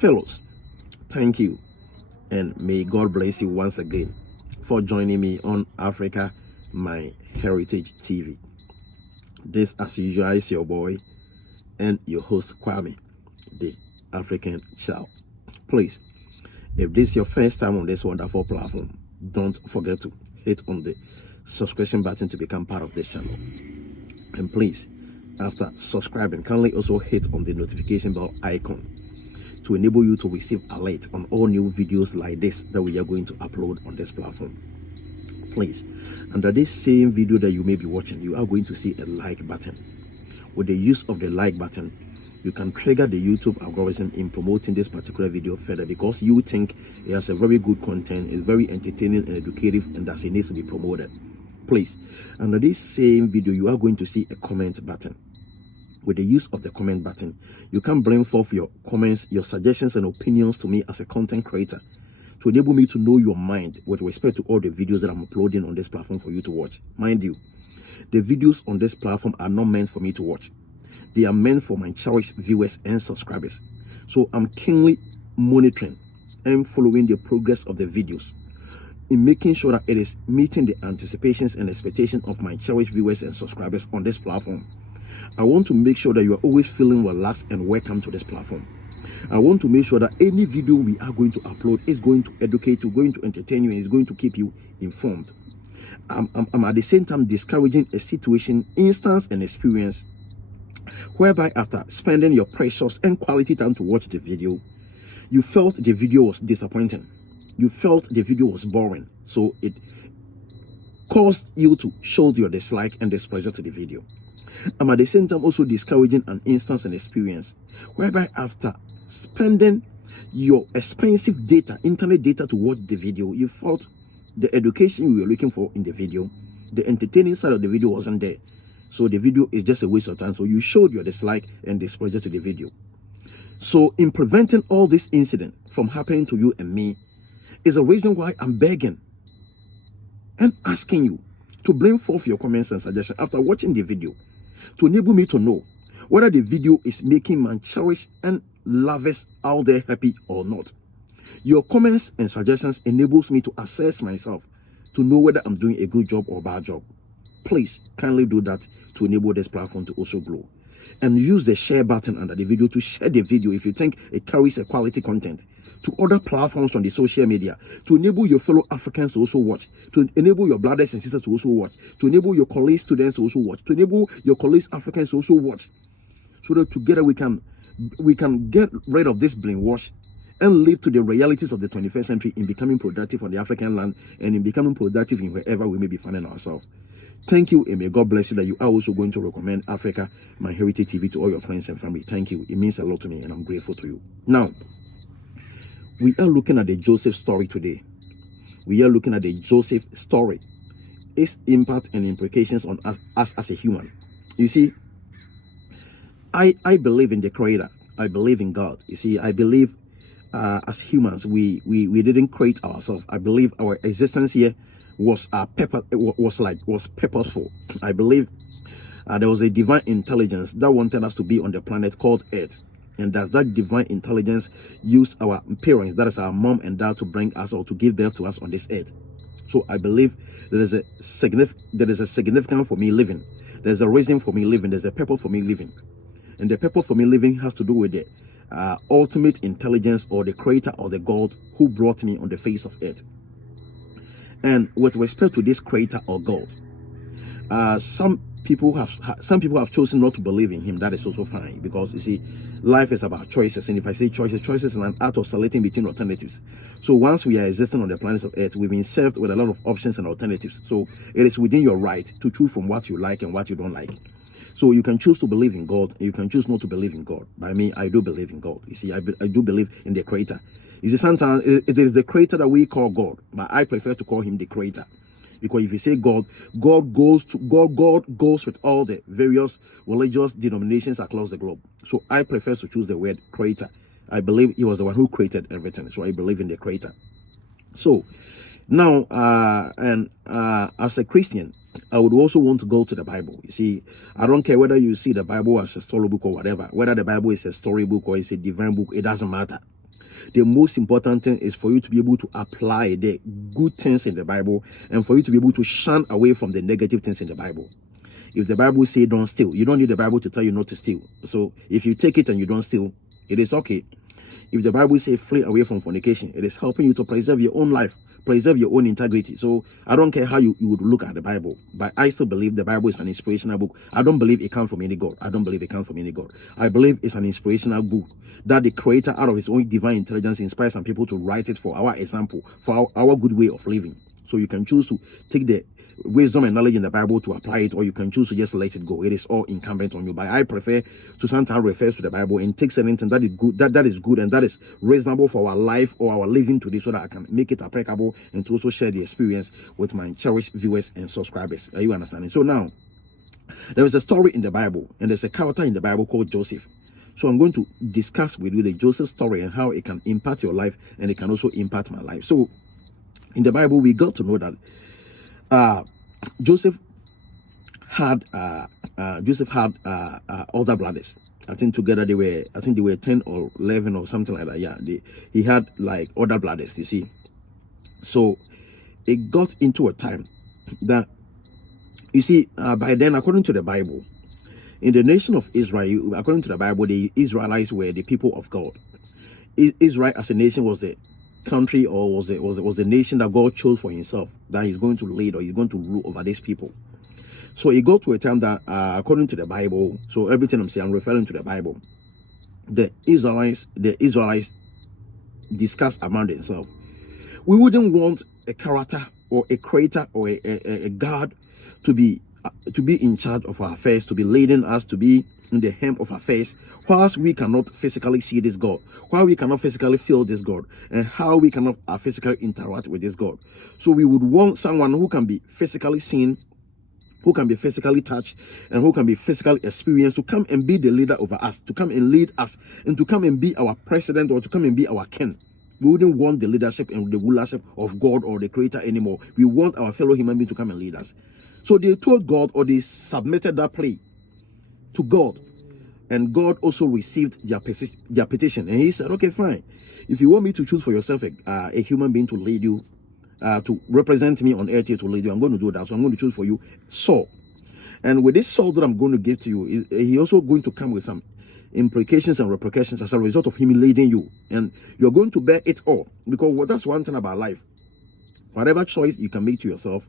fellows, thank you, and may God bless you once again for joining me on Africa My Heritage TV. This, as usual, is your boy and your host, Kwame, the African Child. Please, if this is your first time on this wonderful platform, don't forget to hit on the subscription button to become part of this channel. And please, after subscribing, kindly also hit on the notification bell icon to enable you to receive alert on all new videos like this that we are going to upload on this platform. Please, under this same video that you may be watching, you are going to see a like button. With the use of the like button, you can trigger the YouTube algorithm in promoting this particular video further, because you think it has a very good content, is very entertaining and educative, and that it needs to be promoted. Please, under this same video, you are going to see a comment button. With the use of the comment button, you can bring forth your comments, your suggestions and opinions to me as a content creator, to enable me to know your mind with respect to all the videos that I'm uploading on this platform for you to watch. Mind you, the videos on this platform are not meant for me to watch. They are meant for my cherished viewers and subscribers. So I'm keenly monitoring and following the progress of the videos, in making sure that it is meeting the anticipations and expectations of my cherished viewers and subscribers on this platform. I want to make sure that you are always feeling relaxed and welcome to this platform. I want to make sure that any video we are going to upload is going to educate you, going to entertain you, and is going to keep you informed. I'm at the same time discouraging a situation, instance, and experience whereby after spending your precious and quality time to watch the video, you felt the video was disappointing. You felt the video was boring. So it caused you to show your dislike and displeasure to the video. I'm at the same time also discouraging an instance and experience whereby after spending your expensive data, internet data, to watch the video, you felt the education you were looking for in the video, the entertaining side of the video wasn't there. So the video is just a waste of time. So you showed your dislike and displeasure to the video. So in preventing all this incident from happening to you and me is a reason why I'm begging and asking you to bring forth your comments and suggestions after watching the video, to enable me to know whether the video is making my cherished and lovers out there happy or not. Your comments and suggestions enables me to assess myself, to know whether I'm doing a good job or bad job. Please kindly do that to enable this platform to also grow. And use the share button under the video to share the video if you think it carries a quality content to other platforms on the social media, to enable your fellow Africans to also watch, to enable your brothers and sisters to also watch, to enable your colleagues students to also watch, to enable your colleagues Africans to also watch, so that together we can get rid of this brainwash and live to the realities of the 21st century in becoming productive on the African land and in becoming productive in wherever we may be finding ourselves. Thank you, and may God bless you that you are also going to recommend Africa My Heritage TV to all your friends and family. Thank you. It means a lot to me, and I'm grateful to you. Now, we are looking at the Joseph story today. We are looking at the Joseph story, its impact and implications on us as a human. You see, I believe in the Creator. I believe in God. You see, I believe as humans, we didn't create ourselves. I believe our existence here was purposeful. I believe there was a divine intelligence that wanted us to be on the planet called Earth, and that divine intelligence used our parents, that is our mom and dad, to bring us or to give birth to us on this earth. So I believe there is a significance for me living. There's a reason for me living. There's a purpose for me living, and the purpose for me living has to do with the ultimate intelligence, or the Creator, or the God who brought me on the face of earth. And with respect to this Creator or God, some people have chosen not to believe in Him. That is also fine, because you see, life is about choices, and if I say choices is an art of selecting between alternatives. So once we are existing on the planet of Earth, we've been served with a lot of options and alternatives. So it is within your right to choose from what you like and what you don't like. So you can choose to believe in God, you can choose not to believe in God. By me, I do believe in God. You see, I do believe in the Creator. You see, sometimes it is the Creator that we call God, but I prefer to call Him the Creator. Because if you say God, God goes with all the various religious denominations across the globe. So I prefer to choose the word Creator. I believe He was the one who created everything. So I believe in the Creator. So now, as a Christian, I would also want to go to the Bible. You see, I don't care whether you see the Bible as a storybook or whatever, whether the Bible is a storybook or it's a divine book, it doesn't matter. The most important thing is for you to be able to apply the good things in the Bible, and for you to be able to shun away from the negative things in the Bible. If the Bible says don't steal, you don't need the Bible to tell you not to steal. So if you take it and you don't steal, it is okay. If the Bible says flee away from fornication, it is helping you to preserve your own life, preserve your own integrity. So I don't care how you would look at the Bible, but I still believe the Bible is an inspirational book. I don't believe it comes from any God. I don't believe it comes from any God. I believe it's an inspirational book that the Creator, out of his own divine intelligence, inspires some people to write it for our example, for our good way of living. So you can choose to take the wisdom and knowledge in the Bible to apply it, or you can choose to just let it go. It is all incumbent on you. But I prefer to sometimes refer to the Bible and take certain things that is good, that is good and that is reasonable for our life or our living today, so that I can make it applicable and to also share the experience with my cherished viewers and subscribers. Are you understanding? So now, there is a story in the Bible, and there's a character in the Bible called Joseph. So I'm going to discuss with you the Joseph story and how it can impact your life, and it can also impact my life. So in the Bible, we got to know that Joseph had older brothers. I think together they were 10 or 11 or something like that. Yeah, he had like older brothers, you see. So it got into a time that, you see, by then, according to the Bible, in the nation of Israel, according to the Bible, the Israelites were the people of God. Israel as a nation was the country, or was the nation that God chose for himself, that he's going to lead or he's going to rule over these people. So it got to a time that according to the Bible, so everything I'm saying, I'm referring to the Bible, the Israelites discussed among themselves. We wouldn't want a character or a creator or a God to be in charge of our affairs, to be leading us, to be in the hem of affairs, whilst we cannot physically see this God, while we cannot physically feel this God, and how we cannot physically interact with this God. So we would want someone who can be physically seen, who can be physically touched, and who can be physically experienced, to come and be the leader over us, to come and lead us, and to come and be our president, or to come and be our king. We wouldn't want the leadership and the rulership of God or the Creator anymore. We want our fellow human being to come and lead us. So they told God, or they submitted that plea to God, and God also received their petition, and he said, okay, fine, if you want me to choose for yourself a human being to lead you, to represent me on earth here, to lead you, I'm going to do that. So I'm going to choose for you Saul, and with this Saul that I'm going to give to you, he also going to come with some implications and repercussions as a result of him leading you, and you're going to bear it all, because that's one thing about life. Whatever choice you can make to yourself,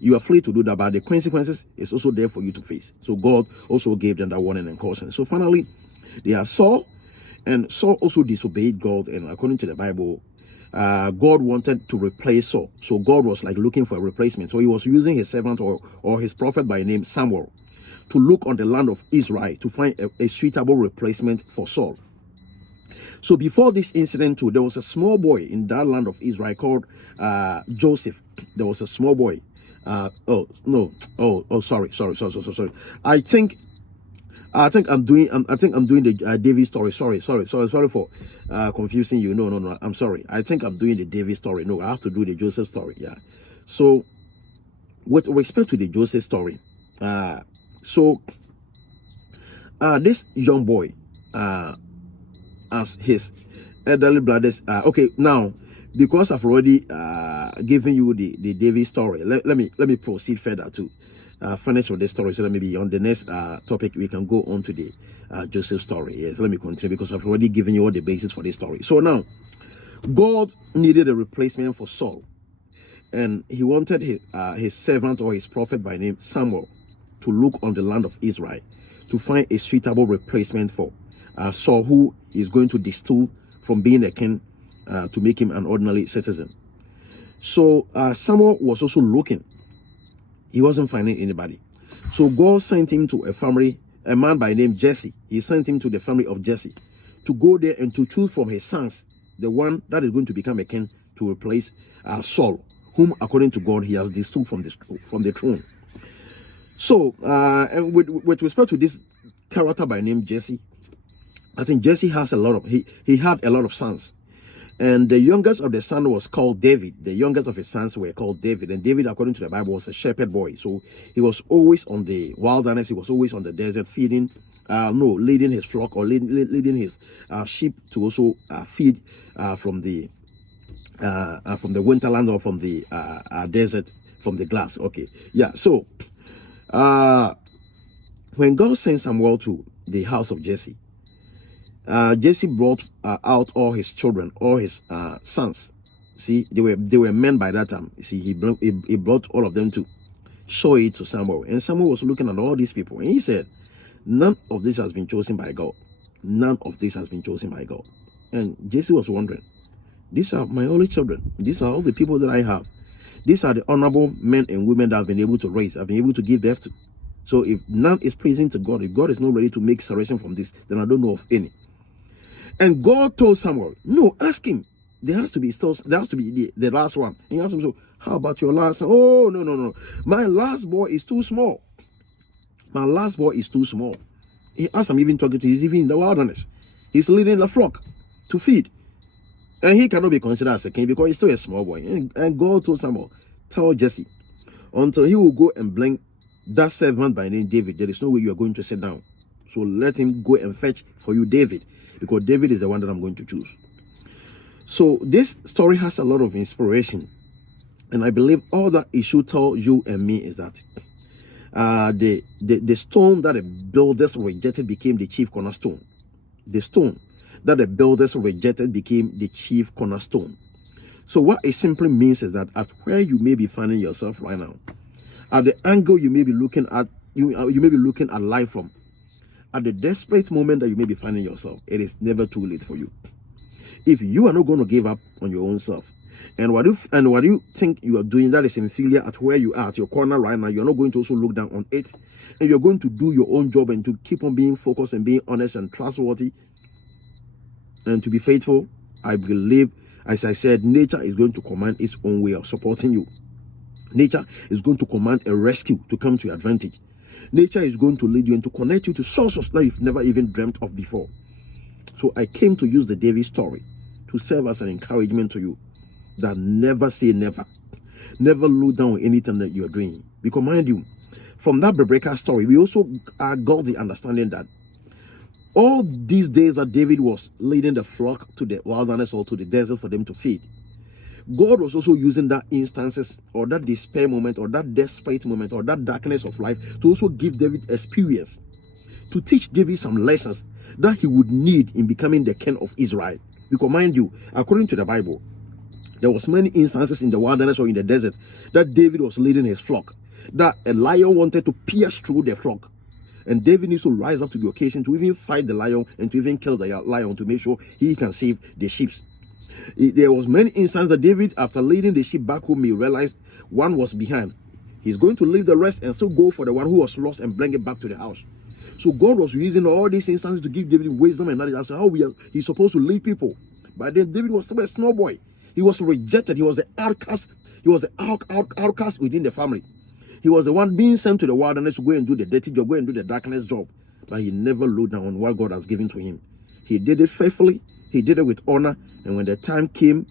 you are free to do that, but the consequences is also there for you to face. So God also gave them that warning and caution. So finally, they are Saul, and Saul also disobeyed God, and according to the Bible, God wanted to replace Saul. So God was like looking for a replacement. So he was using his servant or his prophet by name Samuel to look on the land of Israel to find a suitable replacement for Saul. So before this incident too, there was a small boy in that land of Israel called Joseph. There was a small boy. Sorry. I think I'm doing the David story. Sorry for confusing you. No. I'm sorry. I think I'm doing the David story. No, I have to do the Joseph story. Yeah. So with respect to the Joseph story, this young boy, as his elderly brothers, okay, now, because I've already given you the David story, let me proceed further to finish with this story, so that maybe on the next topic we can go on to the Joseph story. Yes, let me continue, because I've already given you all the basis for this story. So now, God needed a replacement for Saul, and he wanted his servant or his prophet by name Samuel to look on the land of Israel to find a suitable replacement for Saul, who is going to distill from being a king to make him an ordinary citizen. So Samuel was also looking. He wasn't finding anybody. So God sent him to a man by name Jesse. He sent him to the family of Jesse to go there and to choose from his sons the one that is going to become a king to replace Saul, whom according to God he has distilled from the throne. So and with respect to this character by name Jesse, I think Jesse has he had a lot of sons. And the youngest of the son was called David. The youngest of his sons were called David. And David, according to the Bible, was a shepherd boy. So he was always on the wilderness. He was always on the desert feeding leading his flock or leading his sheep to also feed from the winterland or from the desert, from the glass. Okay, yeah. So when God sent Samuel to the house of Jesse, Jesse brought out all his children, all his sons. See, they were men by that time. See, he brought all of them to show it to Samuel, and Samuel was looking at all these people, and he said, "None of this has been chosen by God. None of this has been chosen by God." And Jesse was wondering, these are my only children. These are all the people that I have. These are the honorable men and women that I've been able to raise. I've been able to give birth to. So if none is praising to God, if God is not ready to make salvation from this, then I don't know of any. And God told Samuel, no, ask him. There has to be the last one. And he asked him, so how about your last son? Oh, no. My last boy is too small. My last boy is too small. As I'm even talking to, he's even in the wilderness. He's leading the flock to feed. And he cannot be considered as a king because he's still a small boy. And God told Samuel, tell Jesse, until he will go and bring that servant by name David, there is no way you are going to sit down. So let him go and fetch for you David, because David is the one that I'm going to choose. So this story has a lot of inspiration. And I believe all that it should tell you and me is that the stone that the builders rejected became the chief cornerstone. The stone that the builders rejected became the chief cornerstone. So what it simply means is that at where you may be finding yourself right now, at the angle you may be looking at, you may be looking at life from, at the desperate moment that you may be finding yourself, it is never too late for you. If you are not going to give up on your own self, and what you think you are doing that is inferior at where you are at your corner right now, you're not going to also look down on it, and you're going to do your own job and to keep on being focused and being honest and trustworthy and to be faithful. I believe, as I said, nature is going to command its own way of supporting you. Nature is going to command a rescue to come to your advantage. Nature is going to lead you and to connect you to sources that you've never even dreamt of before. So I came to use the David story to serve as an encouragement to you that never say never. Never look down on anything that you're doing. Because mind you, from that Rebecca story, we also got the understanding that all these days that David was leading the flock to the wilderness or to the desert for them to feed, God was also using that instances or that despair moment or that desperate moment or that darkness of life to also give David experience, to teach David some lessons that he would need in becoming the king of Israel. Because mind you, according to the Bible, there was many instances in the wilderness or in the desert that David was leading his flock, that a lion wanted to pierce through the flock. And David needs to rise up to the occasion to even fight the lion and to even kill the lion to make sure he can save the sheep. There was many instances that David, after leading the sheep back home, he realized one was behind. He's going to leave the rest and still go for the one who was lost and bring it back to the house. So God was using all these instances to give David wisdom and knowledge as to how he's supposed to lead people. But then David was still a small boy. He was rejected. He was the outcast. He was the outcast within the family. He was the one being sent to the wilderness to go and do the dirty job, go and do the darkness job. But he never looked down on what God has given to him. He did it faithfully. He did it with honor. And when the time came,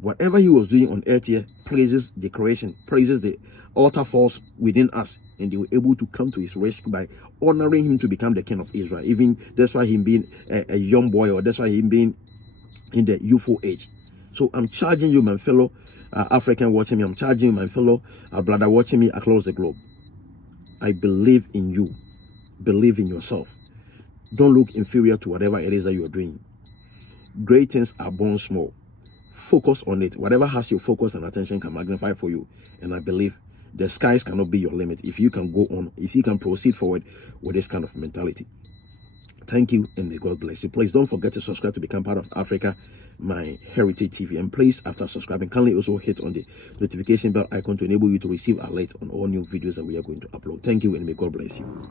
whatever he was doing on earth here praises the creation, praises the altar force within us. And they were able to come to his rescue by honoring him to become the king of Israel. Even that's why him being a young boy, or that's why him being in the youthful age. So I'm charging you, my fellow African watching me. I'm charging you, my fellow brother watching me across the globe. I believe in you. Believe in yourself. Don't look inferior to whatever it is that you're doing. Great things are born small. Focus on it. Whatever has your focus and attention can magnify for you. And I believe the skies cannot be your limit if you can go on, if you can proceed forward with this kind of mentality. Thank you, and may God bless you. Please don't forget to subscribe to become part of Africa My Heritage TV. And please, after subscribing, kindly also hit on the notification bell icon to enable you to receive alert on all new videos that we are going to upload. Thank you, and may God bless you.